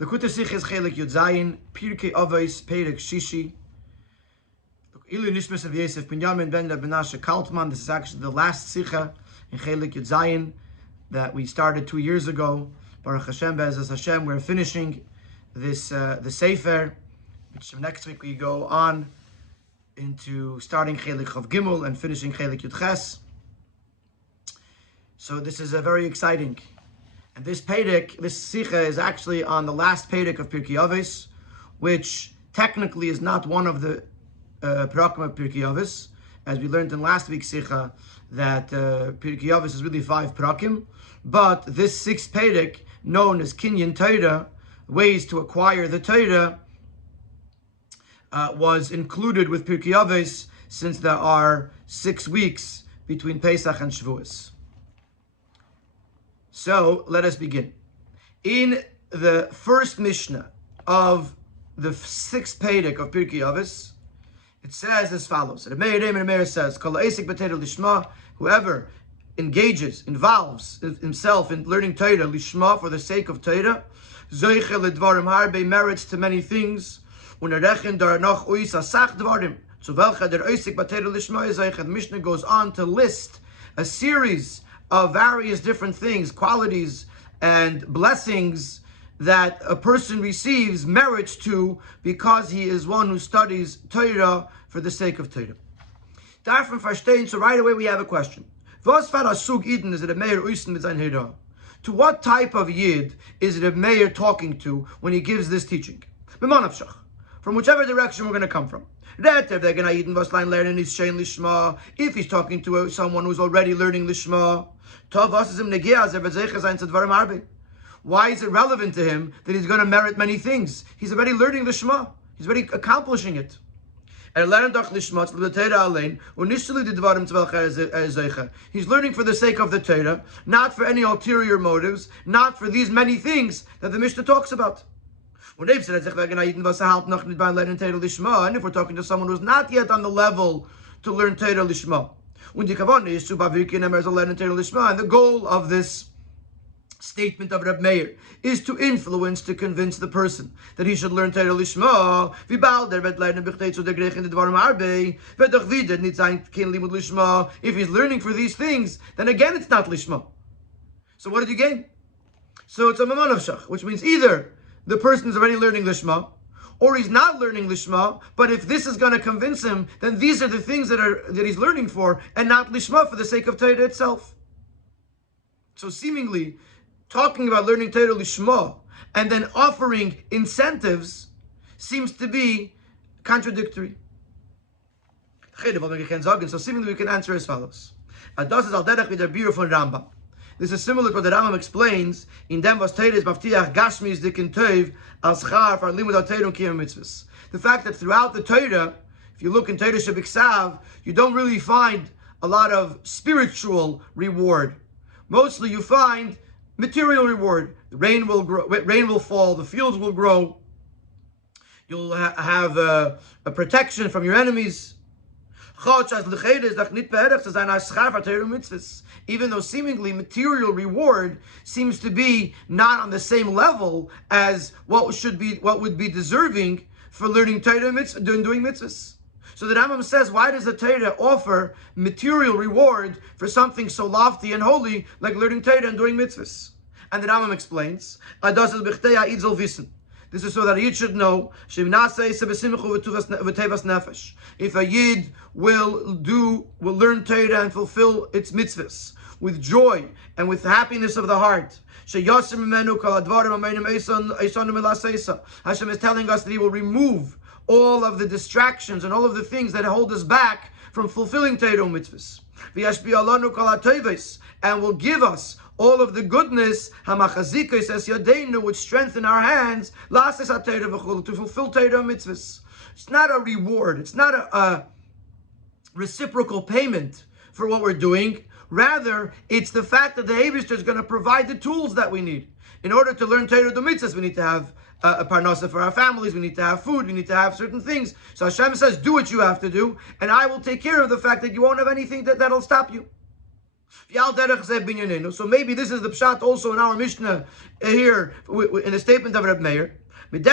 The Kutasich is Chelek Yud Zayin, Pirkei Avos, Perek Shishi. Ilu Nishmas of Yosef Binyamin Ben Benashe Kaltman. This is actually the last Sicha in Chelek Yud Zayin that we started 2 years ago. Baruch Hashem, Be'ezras Hashem, we're finishing this the Sefer, which next week we go on into starting Chelek Chav Gimel and finishing Chelek Yud Ches. So this is very exciting. And this Perek, this Sicha is actually on the last Perek of Pirkei Avos, which technically is not one of the Perakim of Pirkei Avos, as we learned in last week's Sicha that Pirkei Avos is really 5 Perakim, but this 6th Perek, known as Kinyan Torah, ways to acquire the Torah, was included with Pirkei Avos since there are 6 weeks between Pesach and Shavuos. So let us begin. In the first Mishnah of the 6th Perek of Pirkei Avos, it says as follows. The Meir says, whoever involves himself in learning Torah, lishma, for the sake of Torah, zoiche ledvarim harbe, merits to many things. The Mishnah goes on to list a series of various different things, qualities and blessings that a person receives merits to because he is one who studies Torah for the sake of Torah. So right away we have a question. To what type of Yid is it a Meir talking to when he gives this teaching? From whichever direction we're going to come from. If he's talking to someone who's already learning Lishma, why is it relevant to him that he's going to merit many things? He's already learning Lishma. He's already accomplishing it. He's learning for the sake of the Torah, not for any ulterior motives, not for these many things that the Mishnah talks about. And if we're talking to someone who's not yet on the level to learn Torah Lishma, and the goal of this statement of Rabbi Meir is to influence, to convince the person that he should learn Torah Lishma. If he's learning for these things, then again it's not Lishma. So what did you gain? So it's a Mamanavshach, which means either the person is already learning Lishma, or he's not learning Lishma, but if this is going to convince him, then these are the things that he's learning for, and not Lishma for the sake of Torah itself. So seemingly, talking about learning Torah Lishma, and then offering incentives, seems to be contradictory. So seemingly we can answer as follows. This is similar to what the Rambam explains in Dem was Torah is Maftiach Gashmi is Dikin Tov al Schar for Limud Torah and Kiyam Mitzvahs. The fact that throughout the Torah, if you look in Torah Shebiksav, you don't really find a lot of spiritual reward. Mostly you find material reward. The rain will grow, rain will fall, the fields will grow. You'll have a protection from your enemies. Even though seemingly material reward seems to be not on the same level as what would be deserving for learning Torah and doing mitzvahs. So the Rambam says, why does the Torah offer material reward for something so lofty and holy like learning Torah and doing mitzvahs? And the Rambam explains, this is so that a Yid should know, if a Yid will learn Torah and fulfill its mitzvahs with joy and with happiness of the heart. Hashem is telling us that He will remove all of the distractions and all of the things that hold us back from fulfilling Torah and mitzvahs. And will give us all of the goodness, which strengthen our hands, to fulfill Torah and mitzvahs. It's not a reward. It's not a reciprocal payment for what we're doing. Rather, it's the fact that the Eibishter is going to provide the tools that we need. In order to learn Torah and mitzvahs, we need to have a parnasa for our families, we need to have food, we need to have certain things. So Hashem says, do what you have to do, and I will take care of the fact that you won't have anything that'll stop you. So maybe this is the pshat also in our Mishnah here in the statement of Reb Meir. As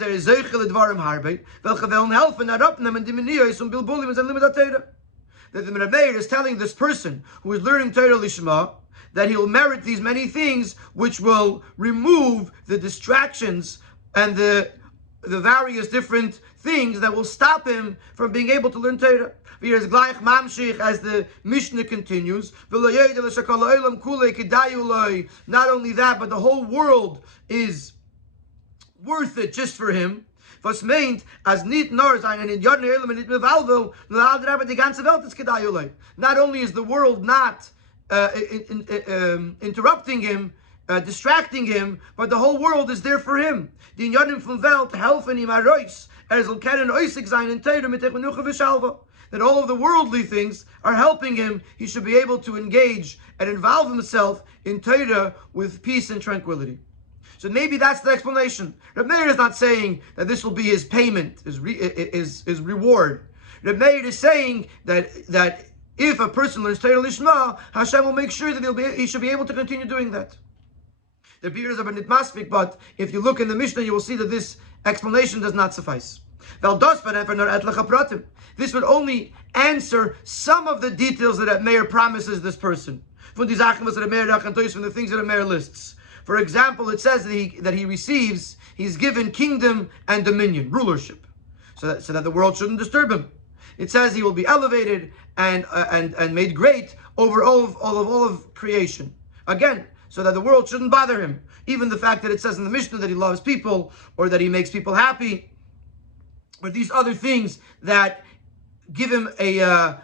there is zeichel dvarim harbe, welche wollen helfen herabnehmen die Meniyos und Bilbulim and limit Torah. That the Rabbi is telling this person who is learning Torah Lishma that he'll merit these many things which will remove the distractions and the various different things that will stop him from being able to learn Torah. As the Mishnah continues, not only that, but the whole world is worth it just for him. Was meint, as nicht nur sein in Jordan Elam and nicht mevalvel, aber die ganze Welt ist gedayulei. Not only is the world not interrupting him, distracting him, but the whole world is there for him. Die Jordan von Welt helfen ihm arois, soll kennen oisig sein in Torah mit menucha v'shalva. That all of the worldly things are helping him. He should be able to engage and involve himself in Torah with peace and tranquility. So maybe that's the explanation. Reb Meir is not saying that this will be his payment, his reward. Reb Meir is saying that if a person learns Torah Lishma, Hashem will make sure that he should be able to continue doing that. The beers are nit masfik, but if you look in the Mishnah, you will see that this explanation does not suffice. This would only answer some of the details that Reb Meir promises this person. From the things that Reb Meir lists. For example, it says that he's given kingdom and dominion, rulership, so that the world shouldn't disturb him. It says he will be elevated and made great over all of creation. Again, so that the world shouldn't bother him. Even the fact that it says in the Mishnah that he loves people or that he makes people happy, or these other things that give him a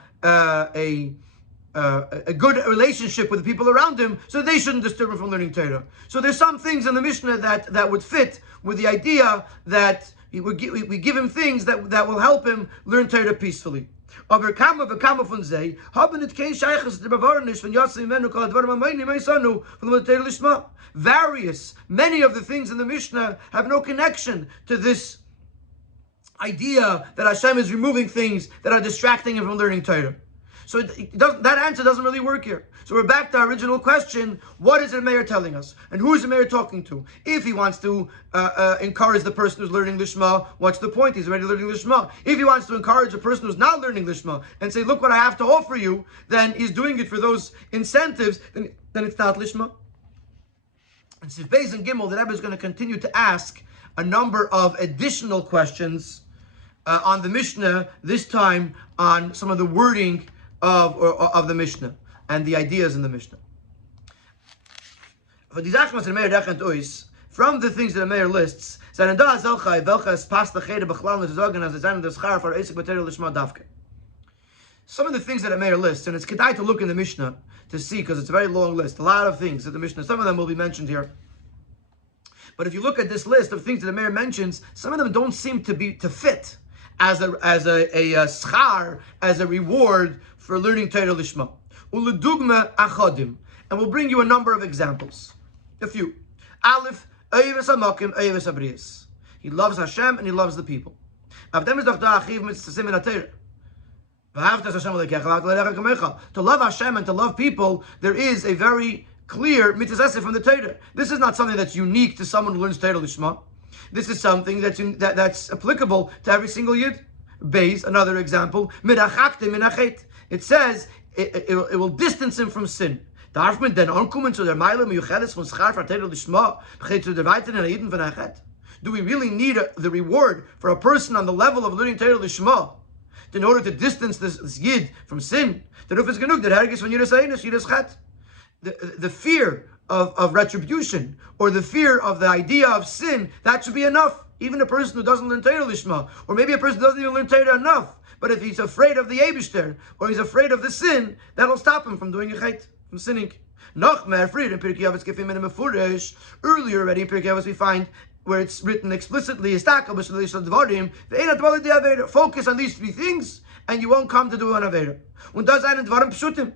good relationship with the people around him, so they shouldn't disturb him from learning Torah. So there's some things in the Mishnah that would fit with the idea that we give him things that will help him learn Torah peacefully. Many of the things in the Mishnah have no connection to this idea that Hashem is removing things that are distracting him from learning Torah. So that answer doesn't really work here. So we're back to our original question: what is the Meir telling us, and who is the Meir talking to? If he wants to encourage the person who's learning Lishma, what's the point? He's already learning Lishma. If he wants to encourage a person who's not learning Lishma and say, "Look what I have to offer you," then he's doing it for those incentives. Then it's not Lishma. And Sif Beis and Gimel, the Rebbe is going to continue to ask a number of additional questions on the Mishnah. This time on some of the wording of the Mishnah and the ideas in the Mishnah. From the things that the Meir lists, some of the things that the Meir lists, and it's kedai to look in the Mishnah to see, because it's a very long list, a lot of things that the Mishnah, some of them will be mentioned here. But if you look at this list of things that the Meir mentions, some of them don't seem to fit as a schar, as a reward for learning Torah Lishma. Uledugma achadim, and we'll bring you a number of examples. A few. Aleph, Eives Hamakim, Eives Habrius. He loves Hashem and he loves the people. To love Hashem and to love people, there is a very clear mitzvah from the Torah. This is not something that's unique to someone who learns Torah Lishma. This is something that's applicable to every single yid. Beis, another example. It says it will distance him from sin. Do we really need the reward for a person on the level of learning Torah Lishma in order to distance this yid from sin? The fear of retribution, or the fear of the idea of sin, that should be enough. Even a person who doesn't learn Torah Lishma, or maybe a person who doesn't even learn Torah enough, but if he's afraid of the Eibishter, or he's afraid of the sin, that'll stop him from doing a chait, from sinning. Earlier already in Pirkei Avos we find where it's written explicitly, focus on these three things, and you won't come to do an Avera. Und das einen Dvarim Pshutim.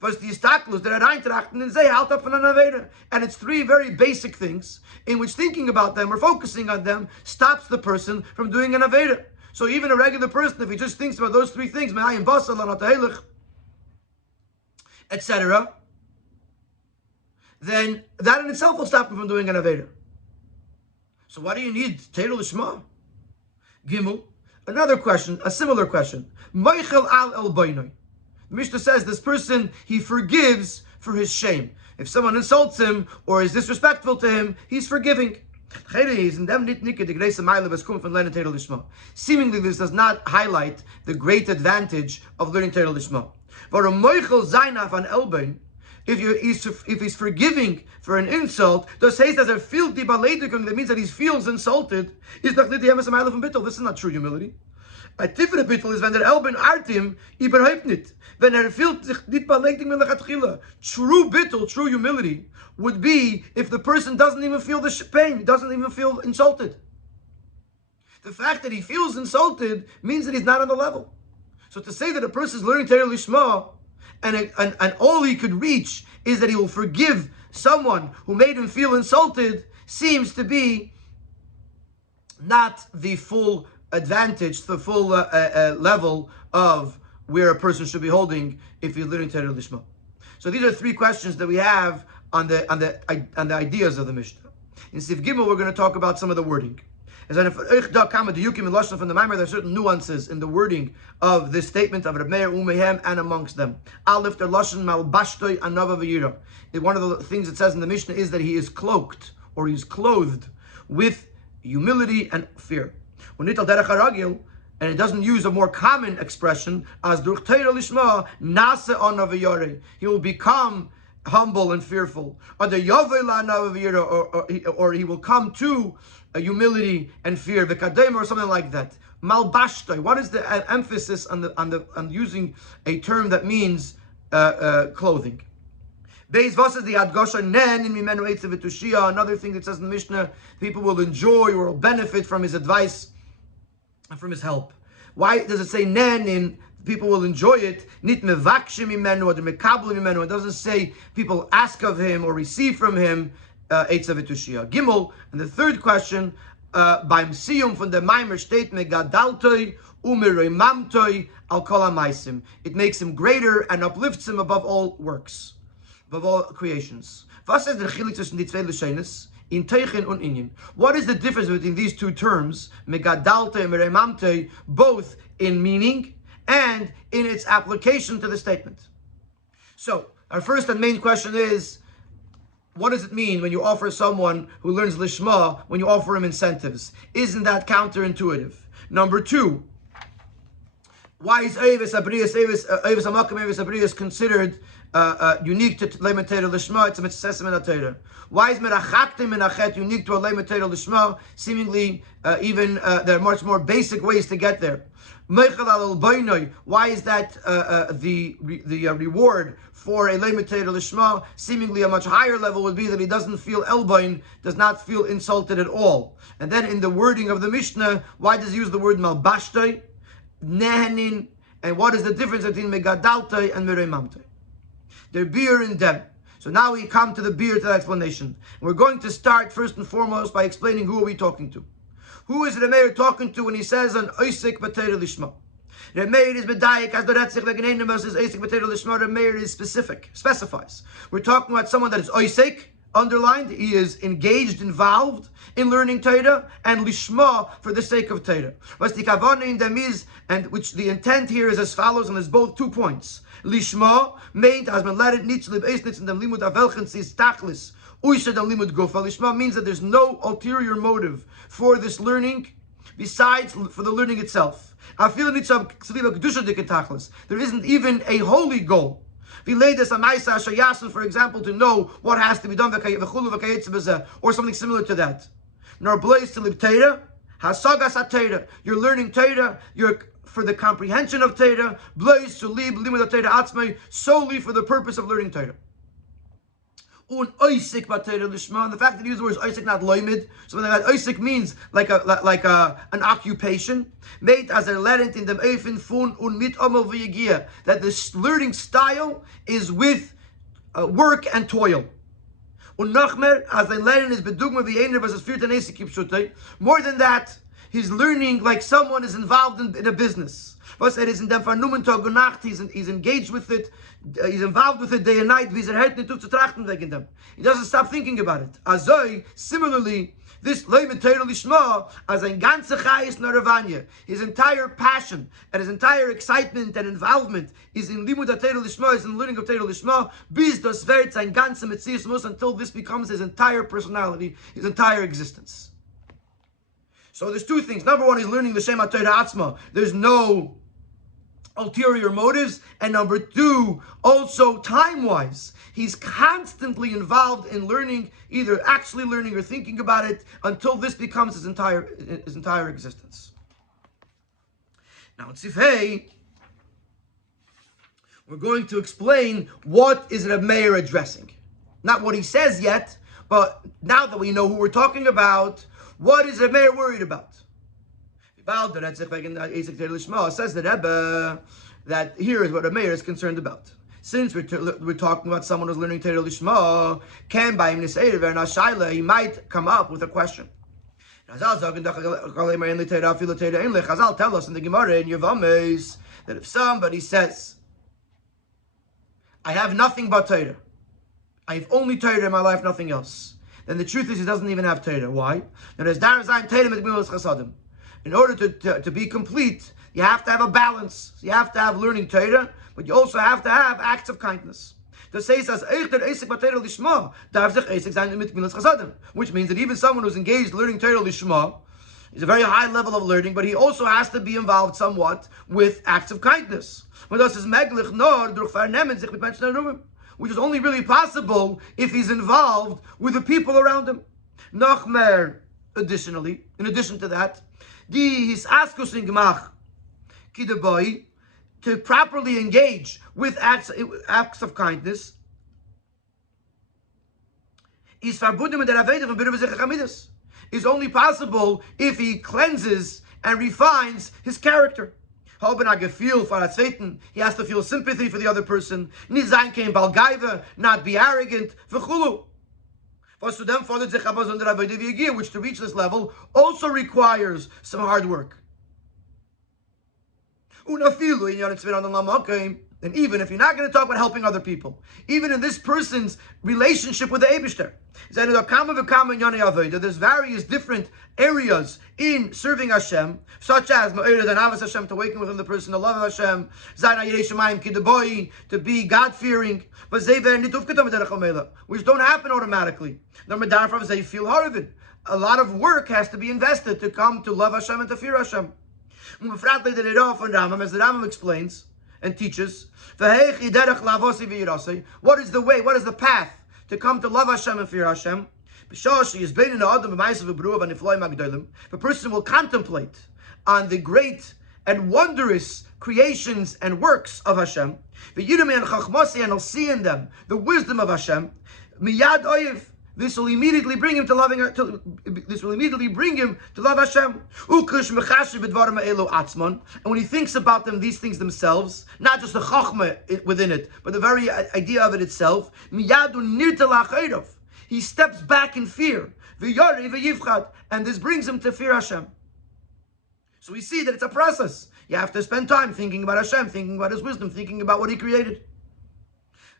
Was die Istaklus, der reintrachten in Zeh, halt up von an Avera. And it's three very basic things, in which thinking about them or focusing on them stops the person from doing an Avera. So even a regular person, if he just thinks about those three things, etc., then that in itself will stop him from doing an Aveda. So why do you need Torah Lishma? Gimel, another question, a similar question. Meichel al el bainoi. The Mishnah says this person, he forgives for his shame. If someone insults him or is disrespectful to him, he's forgiving. Seemingly, this does not highlight the great advantage of learning Torah Lishma. If he's forgiving for an insult, that means that he feels insulted. This is not true humility. A tifere bittel is when der Elben artim überhaupt nicht. Wenn fühlt sich nicht beleidigt mit lechatchila. True bittel, true humility would be if the person doesn't even feel the pain, doesn't even feel insulted. The fact that he feels insulted means that he's not on the level. So to say that a person is learning Torah Lishma and all he could reach is that he will forgive someone who made him feel insulted seems to be not the full advantage, the full level of where a person should be holding if he's learning Torah Lishma. So these are three questions that we have on the ideas of the Mishnah. In Sif Gimel, we're going to talk about some of the wording. As from the Maimer, there are certain nuances in the wording of this statement of Reb Meir Umehem and amongst them. Aleph der Lashon mal bashtoi anava v'yira. One of the things it says in the Mishnah is that he is cloaked or he's clothed with humility and fear. And it doesn't use a more common expression as durch Torah Lishma nase ana v'yare. He will become humble and fearful, or he will come to humility and fear, or something like that. Malbashtoi. What is the emphasis on using a term that means clothing? Beis Vos is the Adgosha Nen in Mimenu Eitzev V'Tushia. Another thing that says in the Mishnah, people will enjoy or will benefit from his advice and from his help. Why does it say Nen in people will enjoy it? Nit mevakshim imenu or mekablim imenu. It doesn't say people ask of him or receive from him Eitzev V'Tushia. Gimel, and the third question, beim Siyum von der Maimer steht megadaltoi umeroimamtoi al kol hamaisim. It makes him greater and uplifts him above all works, above all creations. Was ist der Chilik zwischen die zwei Lashonos? In Teichen und Inyan. What is the difference between these two terms, megadaltoi and meroimamtoi, both in meaning and in its application to the statement? So, our first and main question is, what does it mean when you offer someone who learns Lishma, when you offer him incentives? Isn't that counterintuitive? Number two, why is Avos Amakim, Avos Abriyas considered unique to Leimet Torah Lishma? It's a mitzvah in Torah. Why is Merachaktim Menachet unique to a Leimet Torah Lishma? Seemingly, even there are much more basic ways to get there. Why is that the reward for a Leimet Torah Lishma? Seemingly a much higher level would be that he doesn't feel elbain, does not feel insulted at all. And then in the wording of the Mishnah, why does he use the word malbashtoi, nehenin, and what is the difference between megadaltoi and meroimamtoi? They're beer and dem. So now we come to the beer, to the explanation. We're going to start first and foremost by explaining who are we talking to. Who is Reb Meir talking to when he says an oisik b'Torah Lishma? Reb Meir is medayik as the Retzich v'Genenim says oisik b'Torah Lishma. Reb Meir is specific, specifies. We're talking about someone that is oisik, underlined. He is engaged, involved in learning Torah, and Lishma for the sake of Torah. What's the kavanah in them is, and which the intent here is as follows, and there's both 2 points. Lishma meint as man let it nitzlib eisnitz in dem limud avelchen sis tachlis. Lishma means that there's no ulterior motive for this learning besides for the learning itself. There isn't even a holy goal. For example, to know what has to be done, or something similar to that. You're learning Torah, you're for the comprehension of Torah, solely for the purpose of learning Torah. And the fact that he used the word oisik, not loimid, so that oisik means like an occupation. Made as a lerent in dem eifin fun un mit that the learning style is with work and toil. Und nachmer as a lerent is bedugma v'einer was es führt an eisik kipshutei. More than that, He's learning like someone is involved in a business. He's engaged with it. He's involved with it day and night. He doesn't stop thinking about it. Similarly, this Leimet Torah Lishma as ein ganze Chayis Naravanya, his entire passion and his entire excitement and involvement is in Limud Torah Lishma, is in learning of Torah Lishma, bis das wird sein ganze Metzius muss, until this becomes his entire personality, his entire existence. So there's two things. Number one, he's learning the Shema Torah Atzma. There's no ulterior motives. And number two, also time-wise, he's constantly involved in learning, either actually learning or thinking about it, until this becomes his entire existence. Now in Sifhei, we're going to explain what is Reb Meir addressing. Not what he says yet, but now that we know who we're talking about, what is Reb Meir worried about? Says the Rebbe that here is what Reb Meir is concerned about. Since we're talking about someone who's learning Torah Lishma, can by him he might come up with a question. Chazal tell us in the Gemara in Yevamis that if somebody says, I have nothing but Torah, I have only Torah in my life, nothing else, then the truth is he doesn't even have Torah. Why? In order to be complete, you have to have a balance. You have to have learning Torah, but you also have to have acts of kindness. Which means that even someone who's engaged learning Torah Lishma is a very high level of learning, but he also has to be involved somewhat with acts of kindness. Which is only really possible if he's involved with the people around him. Additionally, in addition to that, to properly engage with acts of kindness is only possible if he cleanses and refines his character. He has to feel sympathy for the other person, not be arrogant, which to reach this level also requires some hard work. And even if you're not going to talk about helping other people, even in this person's relationship with the Eibishter, there's various different areas in serving Hashem, such as Avos Hashem, to awaken within the person the love of Hashem, to be God-fearing, which don't happen automatically. They feel horrible. A lot of work has to be invested to come to love Hashem and to fear Hashem. As the Rambam explains and teaches, what is the way, what is the path to come to love Hashem and fear Hashem? The person will contemplate on the great and wondrous creations and works of Hashem, and he'll see in them the wisdom of Hashem. This will immediately bring him to love Hashem. And when he thinks about them, these things themselves, not just the chachma within it, but the very idea of it itself, he steps back in fear. And this brings him to fear Hashem. So we see that it's a process. You have to spend time thinking about Hashem, thinking about His wisdom, thinking about what He created.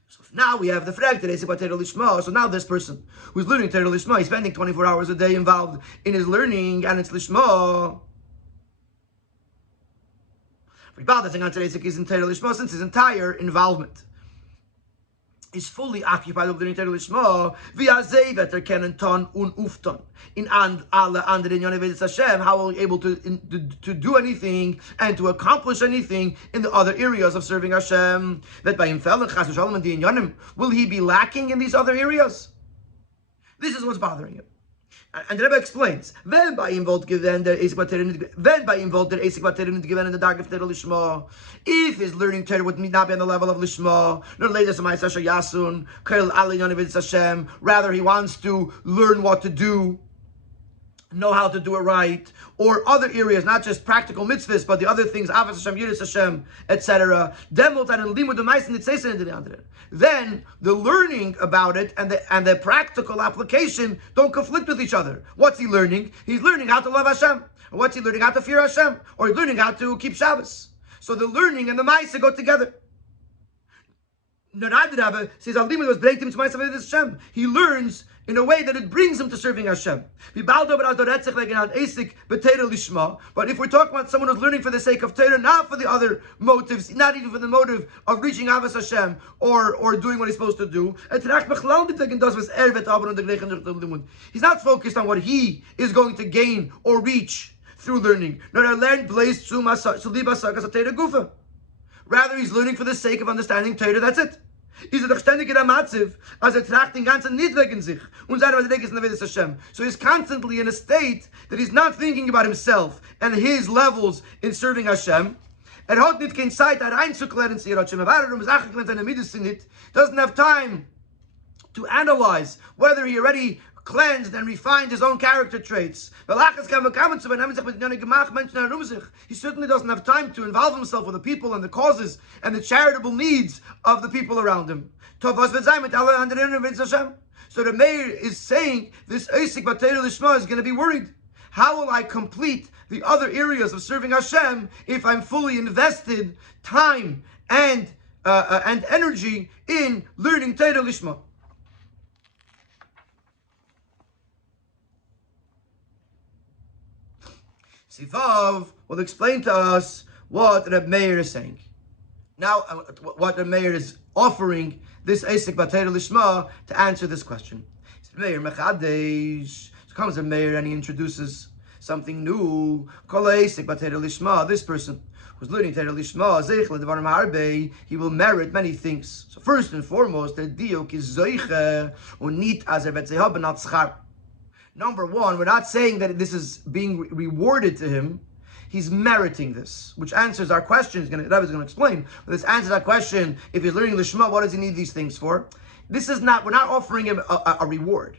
So now we have the frag today about Torah Lishma. So now this person who's learning Torah Lishma, he's spending 24 hours a day involved in his learning and it's Lishma. Is in Torah Lishma, since his entire involvement is fully occupied with learning Torah Lishma. In alle andere Inyanim Hashem, how will he able to do anything and to accomplish anything in the other areas of serving Hashem? That by him fell and will he be lacking in these other areas? This is what's bothering him. And the Rebbe explains, wenn bei ihm wollt gewähnt der Esek given in the dark of Torah Lishma, if his learning Torah would not be on the level of Lishma, rather he wants to learn what to do know how to do it right, or other areas, not just practical mitzvahs, but the other things, Avos Hashem, Yiras Hashem, etc. Then the learning about it and the practical application don't conflict with each other. What's he learning? He's learning how to love Hashem. Or what's he learning? How to fear Hashem. Or he's learning how to keep Shabbos. So the learning and the Ma'aseh go together. Rabbi says, he learns in a way that it brings him to serving Hashem. But if we're talking about someone who's learning for the sake of Torah, not for the other motives, not even for the motive of reaching Avos Hashem or doing what he's supposed to do, he's not focused on what he is going to gain or reach through learning. Rather, he's learning for the sake of understanding Torah, that's it. So he's constantly in a state that he's not thinking about himself and his levels in serving Hashem. Doesn't have time to analyze whether he already cleansed and refined his own character traits. He certainly doesn't have time to involve himself with the people and the causes and the charitable needs of the people around him. So the mayor is saying this Eisik B'Torah Lishma is going to be worried. How will I complete the other areas of serving Hashem if I'm fully invested time and energy in learning Torah Lishma? Sivav will explain to us what Reb Meir is saying. Now, what Reb Meir is offering this Eisik B'Torah Lishma to answer this question. Meir Mechadesh. So comes Reb Meir and he introduces something new. Kol Eisik B'Torah Lishma. This person who's learning Torah Lishma, Zeich L'Devarim Harbe, he will merit many things. So first and foremost, the diuk is Zoiche Unit Azer Betzeha B'Nat Schar. Number one, we're not saying that this is being rewarded to him. He's meriting this, which answers our question. Rabbi is going to explain. But this answers our question. If he's learning Lishma, what does he need these things for? We're not offering him a reward,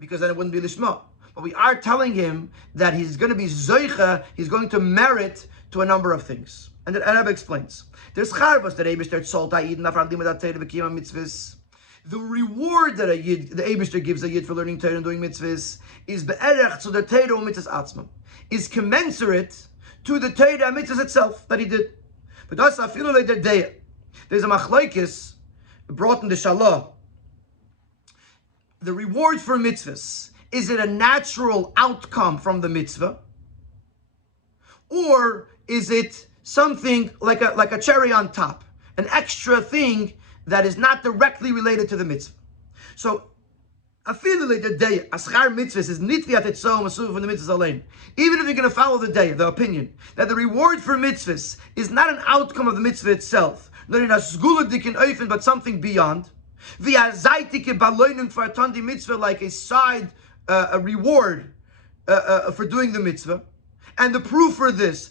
because then it wouldn't be Lishma. But we are telling him that he's going to be Zoicha, he's going to merit to a number of things. And the Rabbi explains. There's Charvas that Eibishter Tzolta Yidin Afradim Adat Teira V'Kiyam Mitzvahs. The reward that the Eibishter gives a Yid for learning Torah and doing mitzvahs is be'erech to the Torah and mitzvahs atzmam, is commensurate to the Torah and mitzvahs itself that he did. But that's a feeling like there's a machlokes brought in the Shalah. The reward for mitzvahs, is it a natural outcome from the mitzvah, or is it something like a cherry on top, an extra thing that is not directly related to the mitzvah? So, even if you're going to follow the day, the opinion that the reward for mitzvahs is not an outcome of the mitzvah itself, but something beyond, like a side a reward for doing the mitzvah, and the proof for this,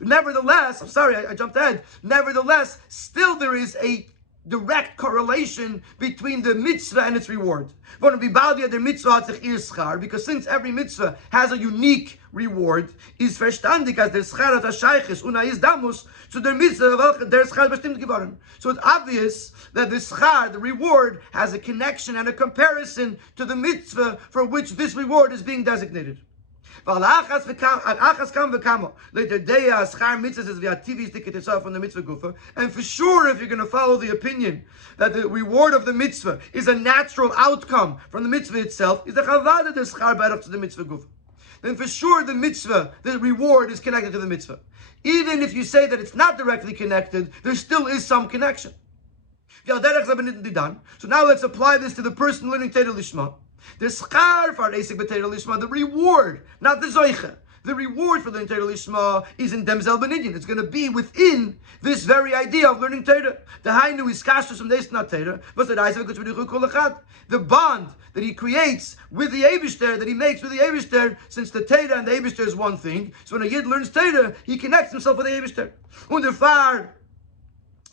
nevertheless, I'm sorry, I jumped ahead. Nevertheless, still there is a direct correlation between the mitzvah and its reward. Because since every mitzvah has a unique reward, is verstandig as der schar hat shaykhis una is damus zu der mitzvah welche der schar bestimmt geworden. So it's obvious that the schar, the reward, has a connection and a comparison to the mitzvah for which this reward is being designated. And for sure, if you're going to follow the opinion that the reward of the mitzvah is a natural outcome from the mitzvah itself, is the chavada the schar berach to the mitzvah gufa, then for sure the mitzvah, the reward, is connected to the mitzvah. Even if you say that it's not directly connected, there still is some connection. So now let's apply this to the person learning Torah Lishma. The schar for Eisik B'Torah Lishma, the reward, not the zoicha. The reward for learning Torah Lishma is in Demzel Benidyan. It's going to be within this very idea of learning Torah. The Hainu is kashrus from Deis not Torah, but the bond that he creates with the Eibishter, that he makes with the Eibishter, since the Torah and the Eibishter is one thing. So when a Yid learns Torah, he connects himself with the Eibishter. Und der Fahr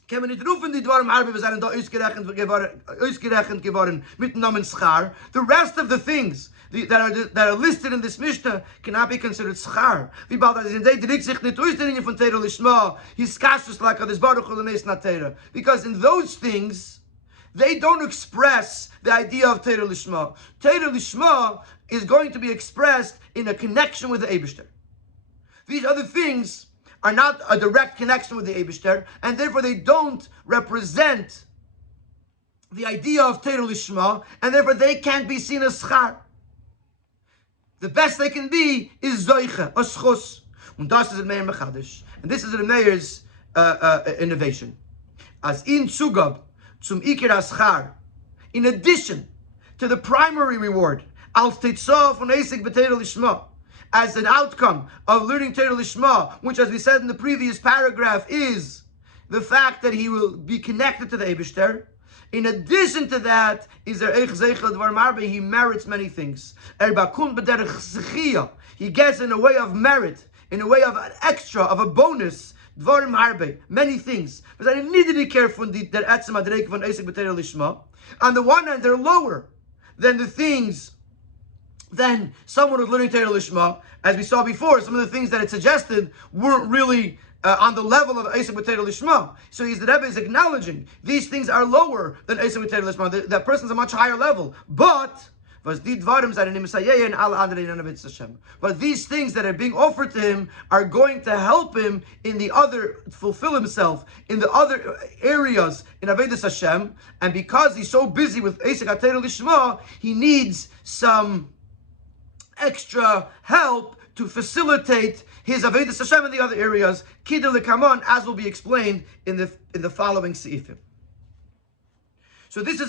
kann man nicht rufen, die Dwarim Harbe, wir sind da ausgerechnet geworden mit dem Namen Schar. The rest of the things that are listed in this Mishnah cannot be considered schar. Because in those things, they don't express the idea of Torah Lishma. Torah Lishma is going to be expressed in a connection with the Eibishter. These other things are not a direct connection with the Eibishter, and therefore they don't represent the idea of Torah Lishma, and therefore they can't be seen as schar. The best they can be is zoiche, a schus. And das is a Meir Mechadish. And this is a Meir's innovation. As in Zugab, zum Iker Aschar, in addition to the primary reward, als Tetzah von Eisik b'Torah Lishma, as an outcome of learning Torah Lishma, which, as we said in the previous paragraph, is the fact that he will be connected to the Eibishter. In addition to that, is there he merits many things. He gets in a way of merit, in a way of an extra, of a bonus, many things. On the one hand, they're lower than the things than someone who's learning Torah Lishma. As we saw before, some of the things that it suggested weren't really on the level of Eisek B'Torah Lishma. So the Rebbe is acknowledging these things are lower than Eisek B'Torah Lishma. That person's a much higher level. But these things that are being offered to him are going to help him in the other, fulfill himself in the other areas in Avodas Hashem. And because he's so busy with Eisek B'Torah Lishma, he needs some extra help to facilitate his Avodas Hashem in the other areas, Kiddur L'Kamon, as will be explained in the following Seifim. So this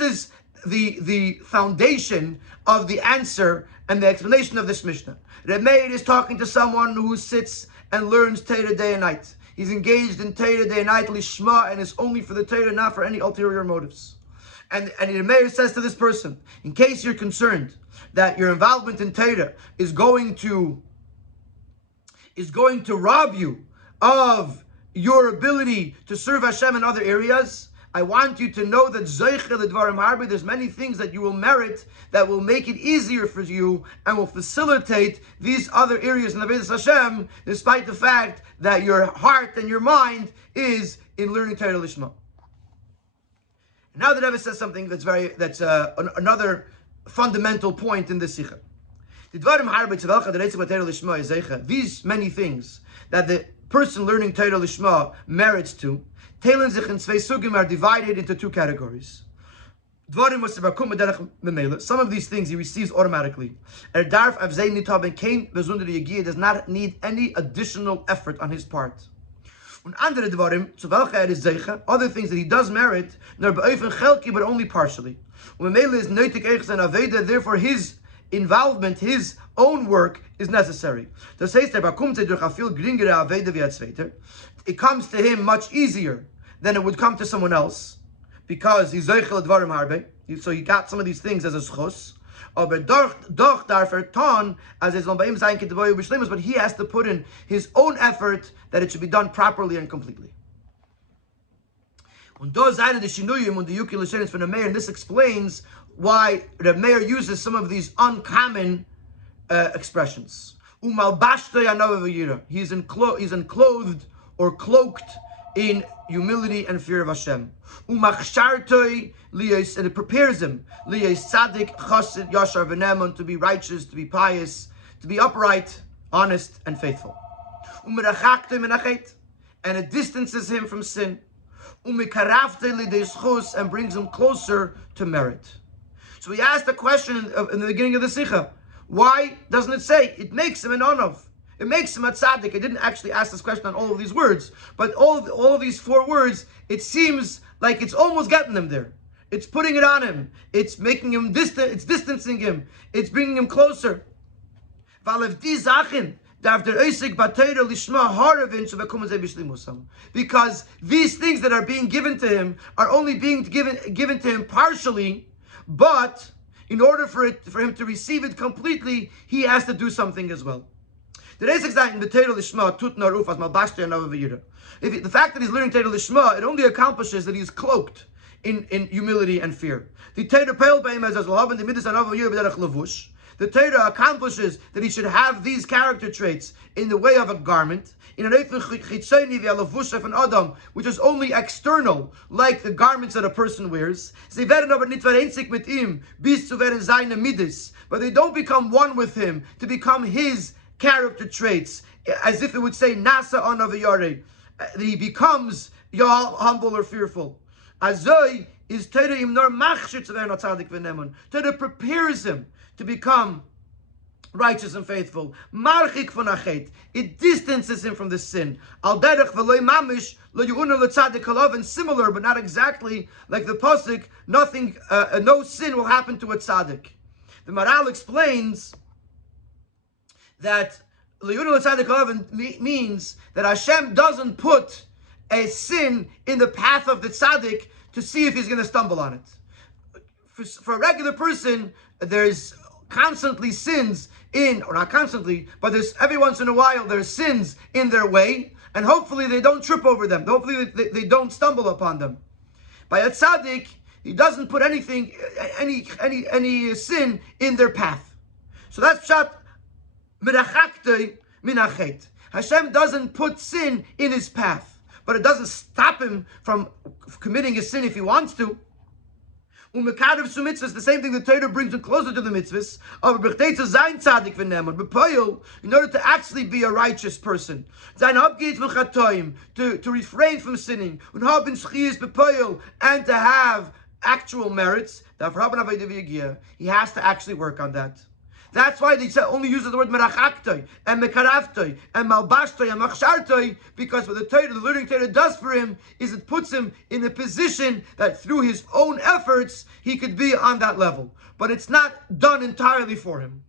is the foundation of the answer and the explanation of this Mishnah. Reb Meir is talking to someone who sits and learns Torah day and night. He's engaged in Torah day and night, Lishma, and it's only for the Torah, not for any ulterior motives. And Reb Meir says to this person, in case you're concerned that your involvement in Torah is going to rob you of your ability to serve Hashem in other areas, I want you to know that there's many things that you will merit that will make it easier for you and will facilitate these other areas in the Avodas Hashem, despite the fact that your heart and your mind is in learning Torah Lishma. Now the Rebbe says something that's another fundamental point in this Sikha. These many things that the person learning Torah Lishma merits to, are divided into two categories. Some of these things he receives automatically. Does not need any additional effort on his part. Other things that he does merit, but only partially. Therefore his involvement, his own work is necessary. It comes to him much easier than it would come to someone else, because he's zeichel dvarim harbe, so he got some of these things as a schus. But he has to put in his own effort that it should be done properly and completely. And this explains why Reb Meir uses some of these uncommon expressions. He's enclothed or cloaked in humility and fear of Hashem. And it prepares him to be righteous, to be pious, to be upright, honest, and faithful. And it distances him from sin. And brings him closer to merit. So he asked the question in the beginning of the Sikha, why doesn't it say it makes him an onav? It makes him a tzaddik. It didn't actually ask this question on all of these words, but all of these four words, it seems like it's almost getting him there. It's putting it on him. It's making him distant. It's distancing him. It's bringing him closer. Because these things that are being given to him are only being given to him partially, but in order for him to receive it completely, he has to do something as well. The fact that he's learning Torah Lishma, it only accomplishes that he's cloaked in humility and fear. The Torah accomplishes that he should have these character traits in the way of a garment, which is only external, like the garments that a person wears. But they don't become one with him to become his character traits, as if it would say Nasa Anaviyare. He becomes humble or fearful. Azoi is Torah imnor machshir tzaveh tzadik v'nemun. Torah prepares him to become righteous and faithful. Marchik von achet. It distances him from the sin. Al derech v'loy mamish lo yu'una l'tzadik halav, and similar but not exactly like the pasuk, nothing, no sin will happen to a tzaddik. The Maral explains that lo yu'una l'tzadik halav means that Hashem doesn't put a sin in the path of the tzaddik to see if he's going to stumble on it. For a regular person, there's constantly sins or not constantly, but there's every once in a while there's sins in their way, and hopefully they don't trip over them. Hopefully they don't stumble upon them. By a tzaddik, he doesn't put any sin in their path. So that's pshat mirachaktei minachet. Hashem doesn't put sin in his path, but it doesn't stop him from committing a sin if he wants to. The same thing the Torah brings him closer to the mitzvahs. In order to actually be a righteous person, to refrain from sinning, and to have actual merits, he has to actually work on that. That's why they only use the word merachaktoi and mekaraftoi and malbashtoi and machshartoi, because what the Torah, the learning Torah does for him is it puts him in a position that through his own efforts he could be on that level. But it's not done entirely for him.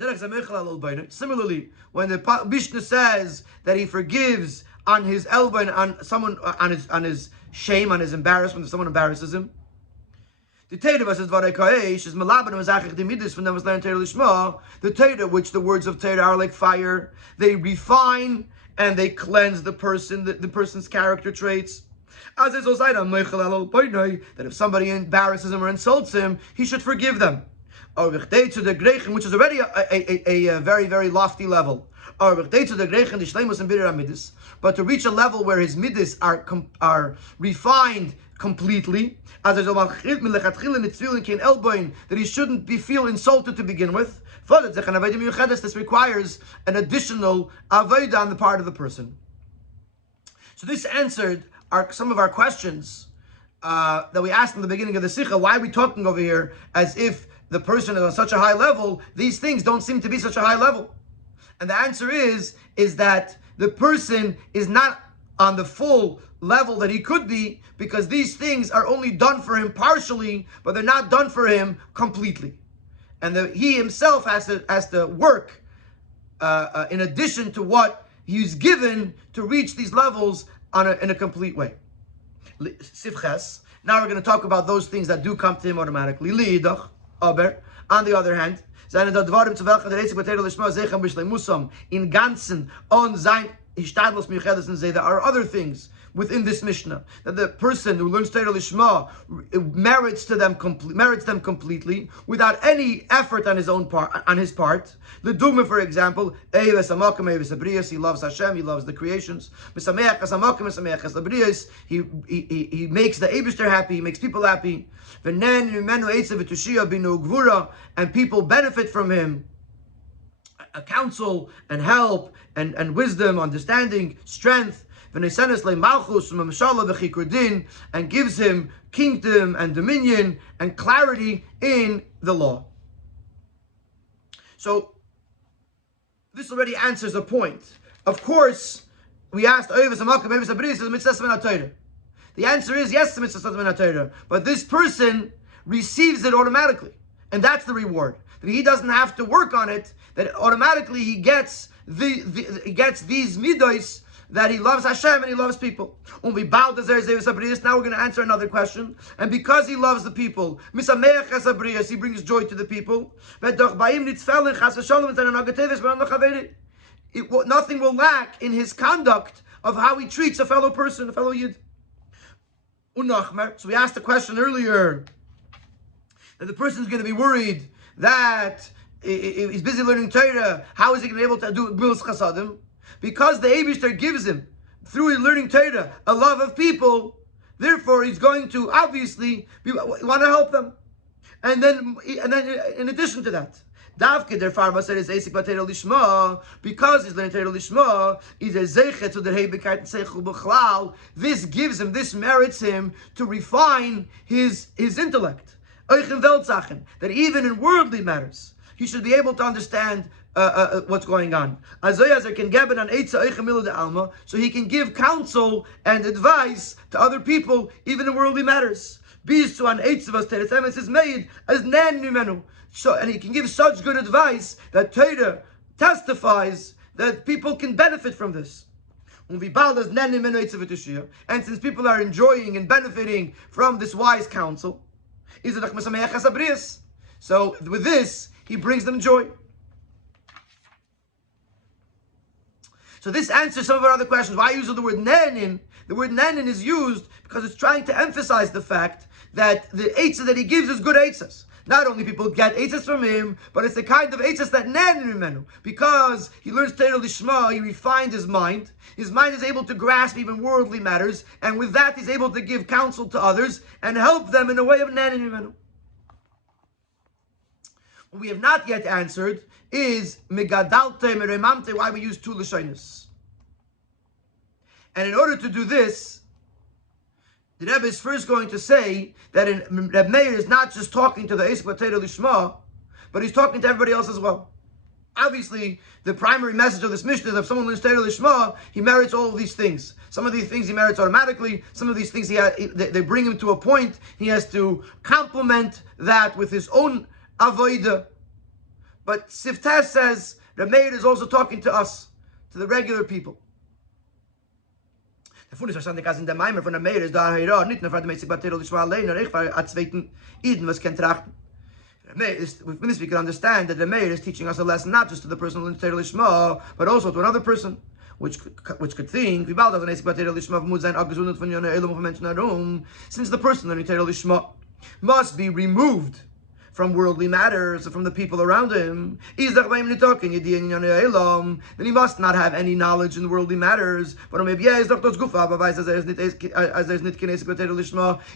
Similarly, when the Mishnah says that he forgives on his elbow and on someone on his shame, on his embarrassment, if someone embarrasses him, the Torah, which the words of Torah are like fire, they refine and they cleanse the person, the person's character traits. As is that if somebody embarrasses him or insults him, he should forgive them. Which is already a very, very lofty level. But to reach a level where his midas are refined completely, that he shouldn't feel insulted to begin with, this requires an additional avodah on the part of the person. So this answered some of our questions that we asked in the beginning of the Sikha. Why are we talking over here as if the person is on such a high level? These things don't seem to be such a high level. And the answer is that the person is not on the full level that he could be, because these things are only done for him partially, but they're not done for him completely. And he himself has to work in addition to what he's given to reach these levels in a complete way. Sivches. Now we're going to talk about those things that do come to him automatically. Liidach, aber. On the other hand, in ganzen on sein Hishtadlos Miuchedes, and say there are other things within this Mishnah that the person who learns Torah Lishma merits them completely without any effort on his part. The Duma, for example, he loves Hashem, he loves the creations. He makes the Eibishter happy, he makes people happy, and people benefit from him. Counsel and help and wisdom, understanding, strength, and gives him kingdom and dominion and clarity in the law. So this already answers a point. Of course, we asked, the answer is yes, but this person receives it automatically, and that's the reward. That he doesn't have to work on it, that automatically he gets he gets these midos, that he loves Hashem and he loves people. Now we're going to answer another question. And because he loves the people, he brings joy to the people. Nothing will lack in his conduct of how he treats a fellow person, a fellow Yid. So we asked the question earlier that the person is going to be worried that if he's busy learning Torah, how is he going to be able to do Gmilas Chasadim? Because the Eibishter gives him, through learning Torah, a love of people, therefore he's going to obviously want to help them. And then in addition to that, Davke der Farba said is Eisik Batera Lishma, because he's learning Torah Lishma, he's a Zeichet to the Heibekart Seichel B'chlal. This gives him, this merits him to refine his intellect. Euchen Weltsachen, that even in worldly matters, he should be able to understand what's going on. So he can give counsel and advice to other people, even in worldly matters. So, and he can give such good advice that Torah testifies that people can benefit from this. And since people are enjoying and benefiting from this wise counsel, so with this, he brings them joy. So this answers some of our other questions. Why use the word nenin? The word nenin is used because it's trying to emphasize the fact that the eitzah that he gives is good eitzahs. Not only people get eitzahs from him, but it's the kind of eitzahs that nenin imenu. Because he learns Torah Lishma, he refined his mind. His mind is able to grasp even worldly matters, and with that he's able to give counsel to others and help them in a way of nenin imenu. What we have not yet answered is megadalte meremamte, why we use two lashonos. And in order to do this, the Rebbe is first going to say that Reb Meir is not just talking to the Eisik Torah Lishma, but he's talking to everybody else as well. Obviously, the primary message of this Mishnah is that if someone learns Torah Lishma, he merits all of these things. Some of these things he merits automatically. Some of these things they bring him to a point. He has to complement that with his own avodah. But Siftah says Reb Meir is also talking to us, to the regular people. The Funnis verstandig als in der Meimer von der Meir ist da Heira, nicht nur für die Mäßig Batero Lishma allein, nur ich für a zweiten Eden, was kann trachten. With this we can understand that the Meir is teaching us a lesson not just to the person who learns Torah Lishma, but also to another person, which could think, wie bald das Mäßig Batero Lishma muss sein abgesundet von jener Elam von Menschen herum, since the person learning Torah Lishma must be removed from worldly matters, from the people around him, then he must not have any knowledge in worldly matters.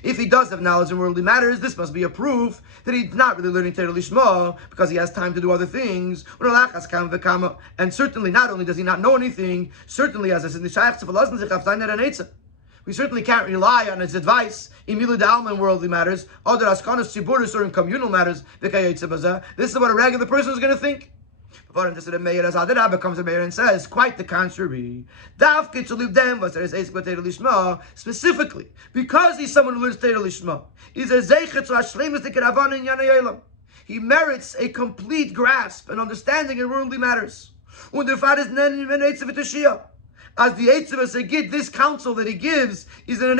If he does have knowledge in worldly matters, this must be a proof that he's not really learning Torah Lishma because he has time to do other things. And certainly, not only does he not know anything, certainly, as I said, we certainly can't rely on his advice in milu d'alma in worldly matters, other askanas tziburis or in communal matters. This is what a regular person is going to think. The mayor comes to mayor and says, quite the contrary. Specifically, because he's someone who learns Torah Lishma, he merits a complete grasp and understanding in worldly matters. As the Eitzah Segid, this counsel that he gives is in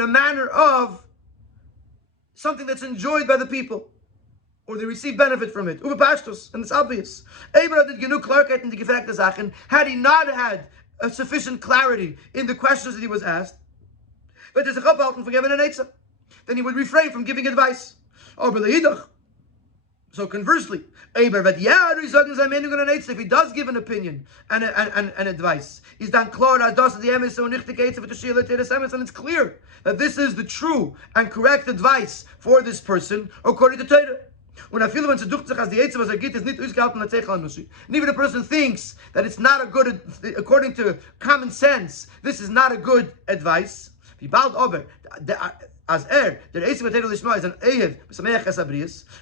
a manner of something that's enjoyed by the people, or they receive benefit from it. And it's obvious. Had he not had a sufficient clarity in the questions that he was asked, then he would refrain from giving advice. So conversely, if he does give an opinion and advice, he's done and it's clear that this is the true and correct advice for this person according to Torah. And even a person thinks that it's not a good, according to common sense, this is not a good advice. As the Eisik Torah Lishma is an Eyev,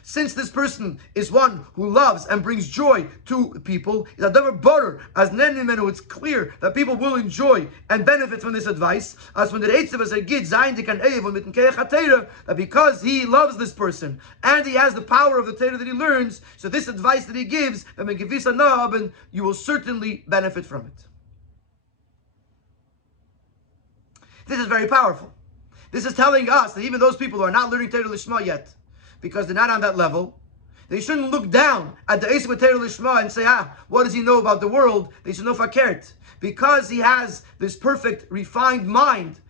since this person is one who loves and brings joy to people, it's clear that people will enjoy and benefit from this advice. As when the that because he loves this person and he has the power of the Torah that he learns, so this advice that he gives, and you will certainly benefit from it. This is very powerful. This is telling us that even those people who are not learning Torah Lishma yet, because they're not on that level, they shouldn't look down at the Eisik Torah Lishma and say, what does he know about the world? They should know fakert. Because he has this perfect, refined mind,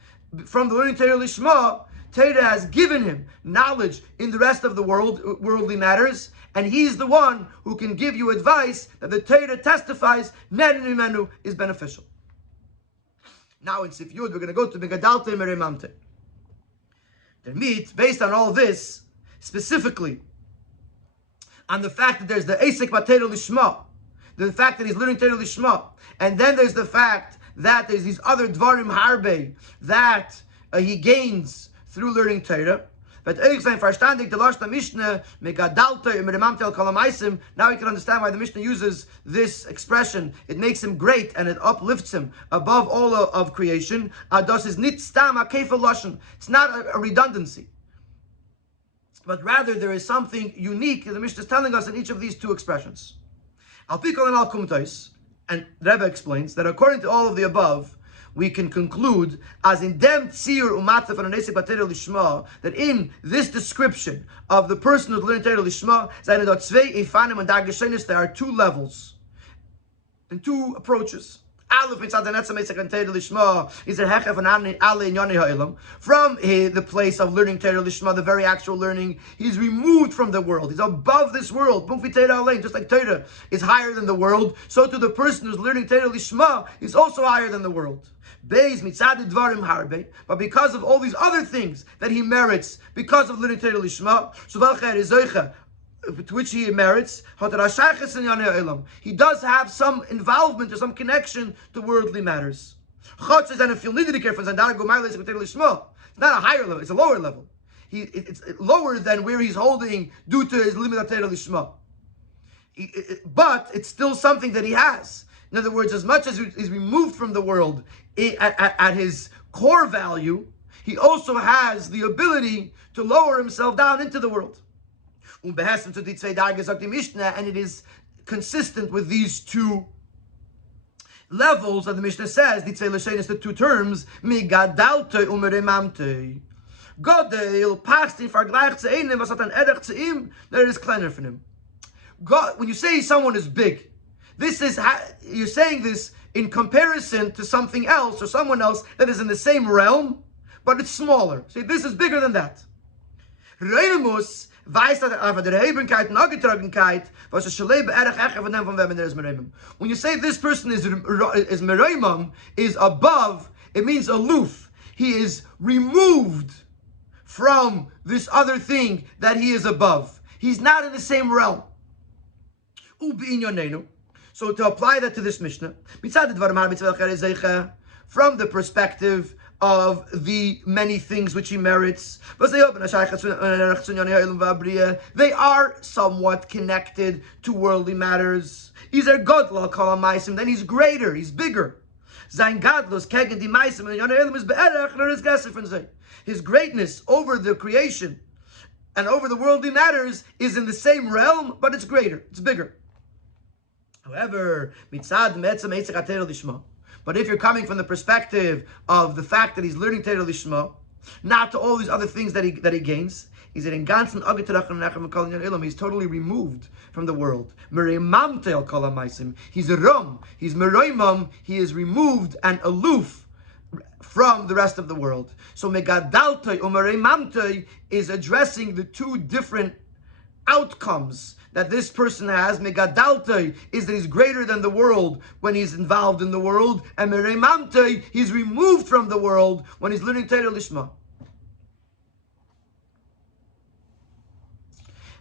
from the learning Torah Lishma, Torah has given him knowledge in the rest of the world, worldly matters, and he's the one who can give you advice that the Torah testifies Nen Mimenu is beneficial. Now in Sif Yud, we're going to go to Megadalta Meremamte. The meat, based on all this, specifically on the fact that there's the Esek Batera Lishma, the fact that he's learning Torah Lishma, and then there's the fact that there's these other Dvarim Harbe that he gains through learning Torah. But now we can understand why the Mishnah uses this expression. It makes him great and it uplifts him above all of creation. It's not a redundancy, but rather there is something unique the Mishnah is telling us in each of these two expressions. And Rebbe explains that according to all of the above, we can conclude as in dem tzir umataf and anesik batera lishma, that in this description of the person who's learning Torah lishma, there are two levels and two approaches. Aleph mitzad hanetzah meisek and Torah lishma is a hechef and ale inyonei ha'olam. From the place of learning Torah lishma, the very actual learning, he's removed from the world. He's above this world. Just like Torah is higher than the world, so to the person who's learning Torah lishma is also higher than the world. But because of all these other things that he merits, because of learning Torah lishma, to which he merits, he does have some involvement or some connection to worldly matters. It's not a higher level, it's a lower level. It's lower than where he's holding due to his limit of Torah lishma. But it's still something that he has. In other words, as much as he's removed from the world at his core value, he also has the ability to lower himself down into the world. And it is consistent with these two levels that the Mishnah says, the two terms, that is kleiner for him. God, when you say someone is big, this is you're saying this in comparison to something else or someone else that is in the same realm, but it's smaller. See, this is bigger than that. When you say this person is mereimam, is above, it means aloof. He is removed from this other thing that he is above. He's not in the same realm. So to apply that to this Mishnah, from the perspective of the many things which he merits, they are somewhat connected to worldly matters. Then he's greater, he's bigger. His greatness over the creation and over the worldly matters is in the same realm, but it's greater, it's bigger. However, but if you're coming from the perspective of the fact that he's learning Torah Lishma, not to all these other things that he gains, he's totally removed from the world. He's a rum, he's meroimam, he is removed and aloof from the rest of the world. So megadaltoi or mereimamtoi is addressing the two different outcomes that this person has. Megadaltoi is that he's greater than the world when he's involved in the world, and mereimamtoi, he's removed from the world when he's learning Torah Lishma.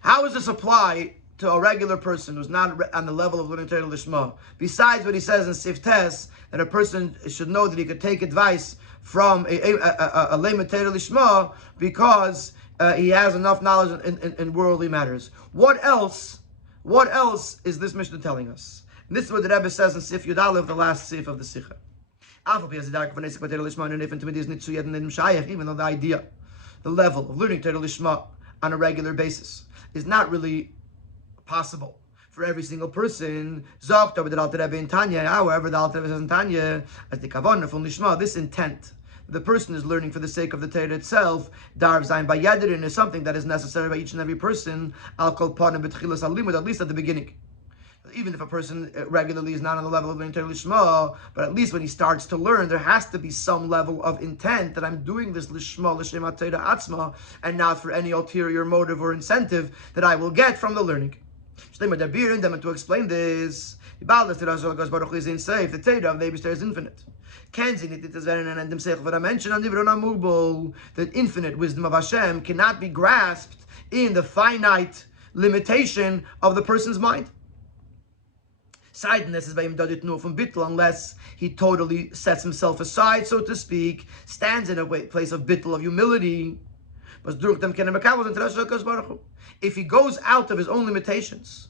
How does this apply to a regular person who's not on the level of learning Torah Lishma? Besides what he says in Siftes, that a person should know that he could take advice from a Leimet Torah Lishma because he has enough knowledge in worldly matters. What else is this Mishnah telling us? And this is what the Rebbe says in Sif Yud Aleph, the last Sif of the Sikha. Even though the idea, the level of learning Torah Lishma on a regular basis is not really possible for every single person. However, the Alter Rebbe says in Tanya, as the kavanah from Lishma, this intent the person is learning for the sake of the Torah itself, darv zayin bayadirin, is something that is necessary by each and every person, al kol panim b'tchilas halimud, at least at the beginning. Even if a person regularly is not on the level of learning Torah Lishma, but at least when he starts to learn, there has to be some level of intent that I'm doing this Lishma, L'Shem HaTorah Atzma, and not for any ulterior motive or incentive that I will get from the learning. To explain this, the Torah of the Eibishter is infinite. What I mentioned on that infinite wisdom of Hashem cannot be grasped in the finite limitation of the person's mind. Unless he totally sets himself aside, so to speak, stands in a place of bittul, of humility. If he goes out of his own limitations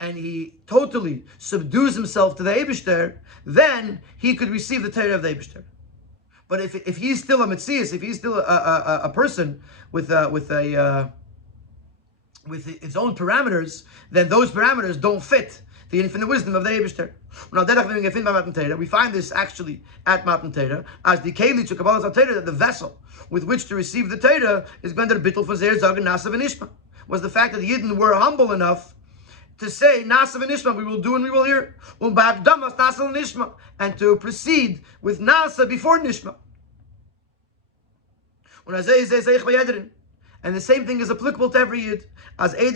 and he totally subdues himself to the Eibishter, then he could receive the Torah of the Eibishter. But if he's still a Metzias, if he's still a person with its own parameters, then those parameters don't fit the infinite wisdom of the Eibishter. We find this actually at Matan Torah, as the Keli to Kabbalah Torah, that the vessel with which to receive the Torah is Gwender Bittul for Zer Zag and Nasav and Ishma, was the fact that the Yidden were humble enough to say Nasav and Ishma, we will do and we will hear, Nasav and Ishma, and to proceed with Nasa before Nishma. And the same thing is applicable to every Yid. As before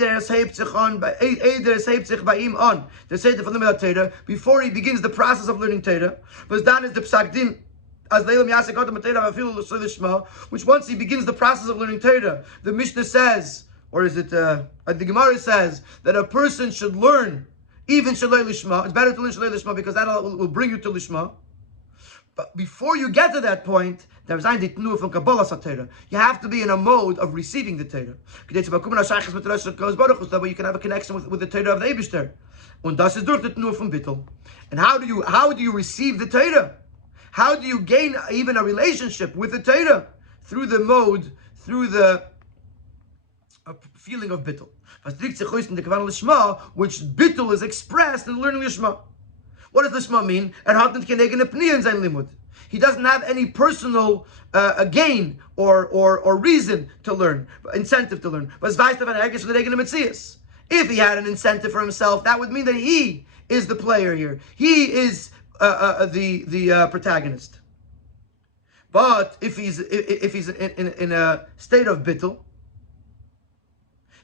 he begins the process of learning Torah, was done is the Psak Din, which once he begins the process of learning Torah, the Mishnah says, or is it, the Gemara says, that a person should learn even Shalei Lishma. It's better to learn Shalei Lishma because that will bring you to Lishma. But before you get to that point, you have to be in a mode of receiving the Torah. That way you can have a connection with the Torah of the Eibishter. And how do you receive the Torah? How do you gain even a relationship with the Torah? Through the feeling of bittul. Which bittul is expressed in learning Lishma. What does Lishma mean? He doesn't have any personal gain or reason to learn, incentive to learn. If he had an incentive for himself, that would mean that he is the player here. He is the protagonist. But if he's in a state of bittul,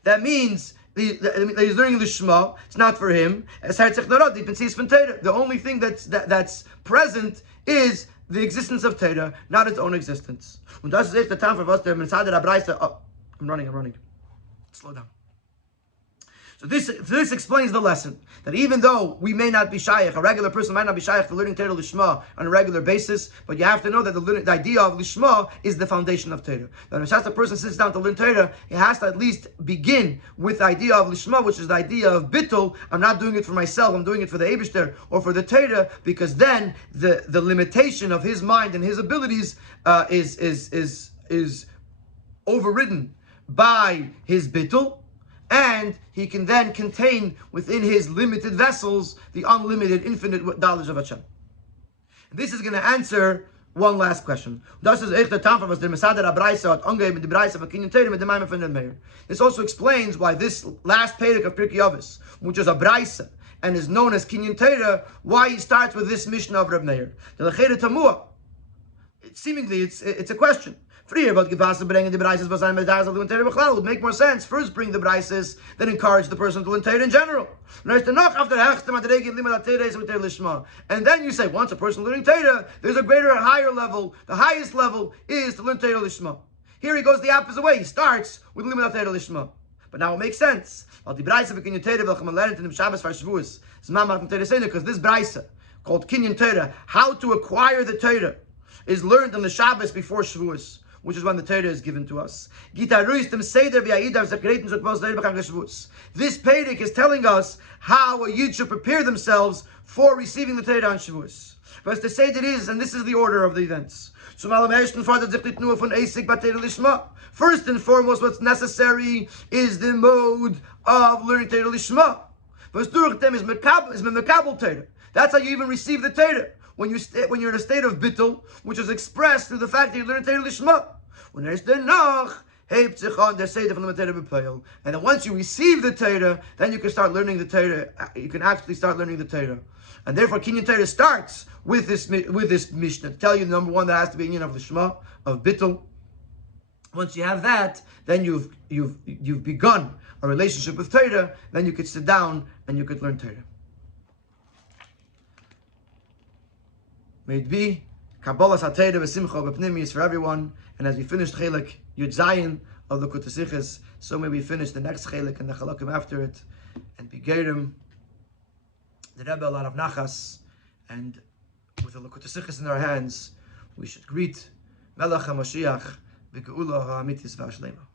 that means he's learning the Shema. It's not for him. The only thing that's present is the existence of Torah, not its own existence. I'm running. Slow down. So this explains the lesson, that even though we may not be shaykh, a regular person might not be shaykh to learning Torah Lishma on a regular basis, but you have to know that the idea of Lishma is the foundation of Torah. That when a person sits down to learn Torah, he has to at least begin with the idea of Lishma, which is the idea of bittul. I'm not doing it for myself, I'm doing it for the Eibishter or for the Torah, because then the limitation of his mind and his abilities is overridden by his bittul, and he can then contain within his limited vessels the unlimited, infinite knowledge of Hashem. This is going to answer one last question. This also explains why this last Perek of Pirkei Avos, which is a Braisa and is known as Kinyan Torah, why he starts with this Mishnah of Reb Meir. Seemingly, it's a question. It would make more sense. First bring the braises, then encourage the person to learn Torah in general. And then you say, once a person learning Torah, there's a greater and higher level. The highest level is to learn Torah Lishma. Here he goes the opposite way. He starts with Limud Torah Lishma. But now it makes sense. Because this braisa, called Kinyan Torah, how to acquire the Torah, is learned on the Shabbos before Shavuos, which is when the Torah is given to us. This Perek is telling us how a Yid should prepare themselves for receiving the Torah on Shavuos. But the Seder is, and this is the order of the events. First and foremost, what's necessary is the mode of learning Torah Lishma. That's how you even receive the Torah. When you're in a state of bittul, which is expressed through the fact that you learn Torah Lishma. When there's the noch, And then once you receive the Torah, then you can start learning the Torah. You can actually start learning the Torah. And therefore, Kinyan Torah starts with this Mishnah. To tell you, number one, there has to be a union of the Shema, of Bittul. Once you have that, then you've begun a relationship with Torah. Then you could sit down and you could learn Torah. May it be Kabbalas HaTorah v'Simcha b'Pnimi is for everyone. And as we finish Chelek Yud Zayin of the Likutei Sichos, so may we finish the next Chelek and the Chalakim after it, and be Geirim the Rebbe a lot of Nachas, and with the Likutei Sichos in our hands, we should greet Melech HaMashiach v'Geula HaAmitis v'Ashlema.